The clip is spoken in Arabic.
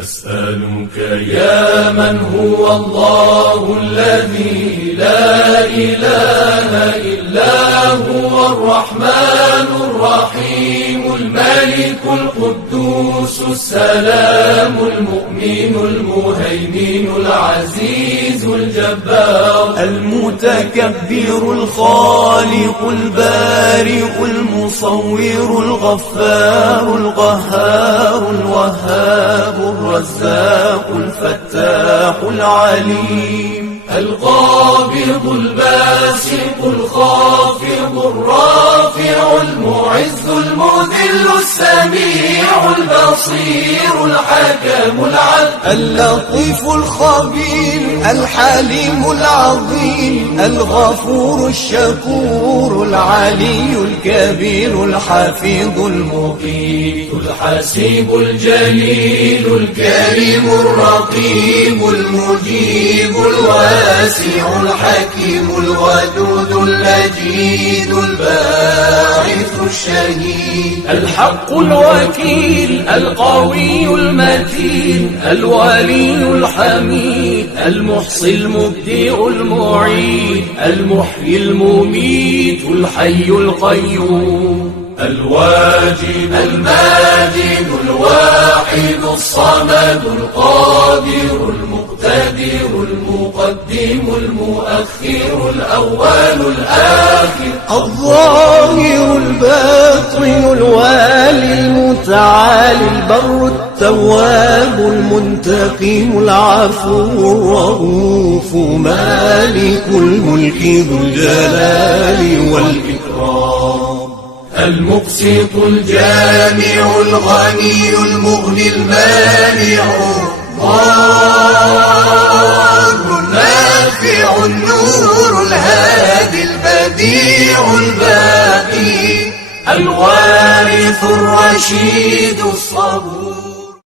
نسألك يا من هو الله الذي لا إله إلا هو الرحمن الرحيم الملك القدوس السلام المؤمن المهيمن العزيز الجبار المتكبر الخالق البارئ المصور الغفار القهار الوهاب الرزاق الفتاح العليم القابض الباسط الخافض الرافع المعز المذل السميع البصير الحكم العدل اللطيف الخبير الحليم العظيم الغفور الشكور العلي الكبير الحفيظ المقيت الحسيب الجليل الكريم الرقيب المجيب الواسع الحكيم الودود اللجيد الباعث الشهيد الحق الوكيل القوي المتين الولي الحميد المحصي المبدئ المعيد المحيي المميت الحي القيوم الواجد الماجد الواحد الصمد القادر المقتدر المقدم المؤخر الأول الآخر الظاهر الباطن الوالي المتعالي البر التواب المنتقم العفو الرؤوف مالك الملك ذو الجلال والإكرام المقسط الجامع الغني المغني المانع الضار النافع النور الهادي البديع الباقي الوارث الرشيد الصبور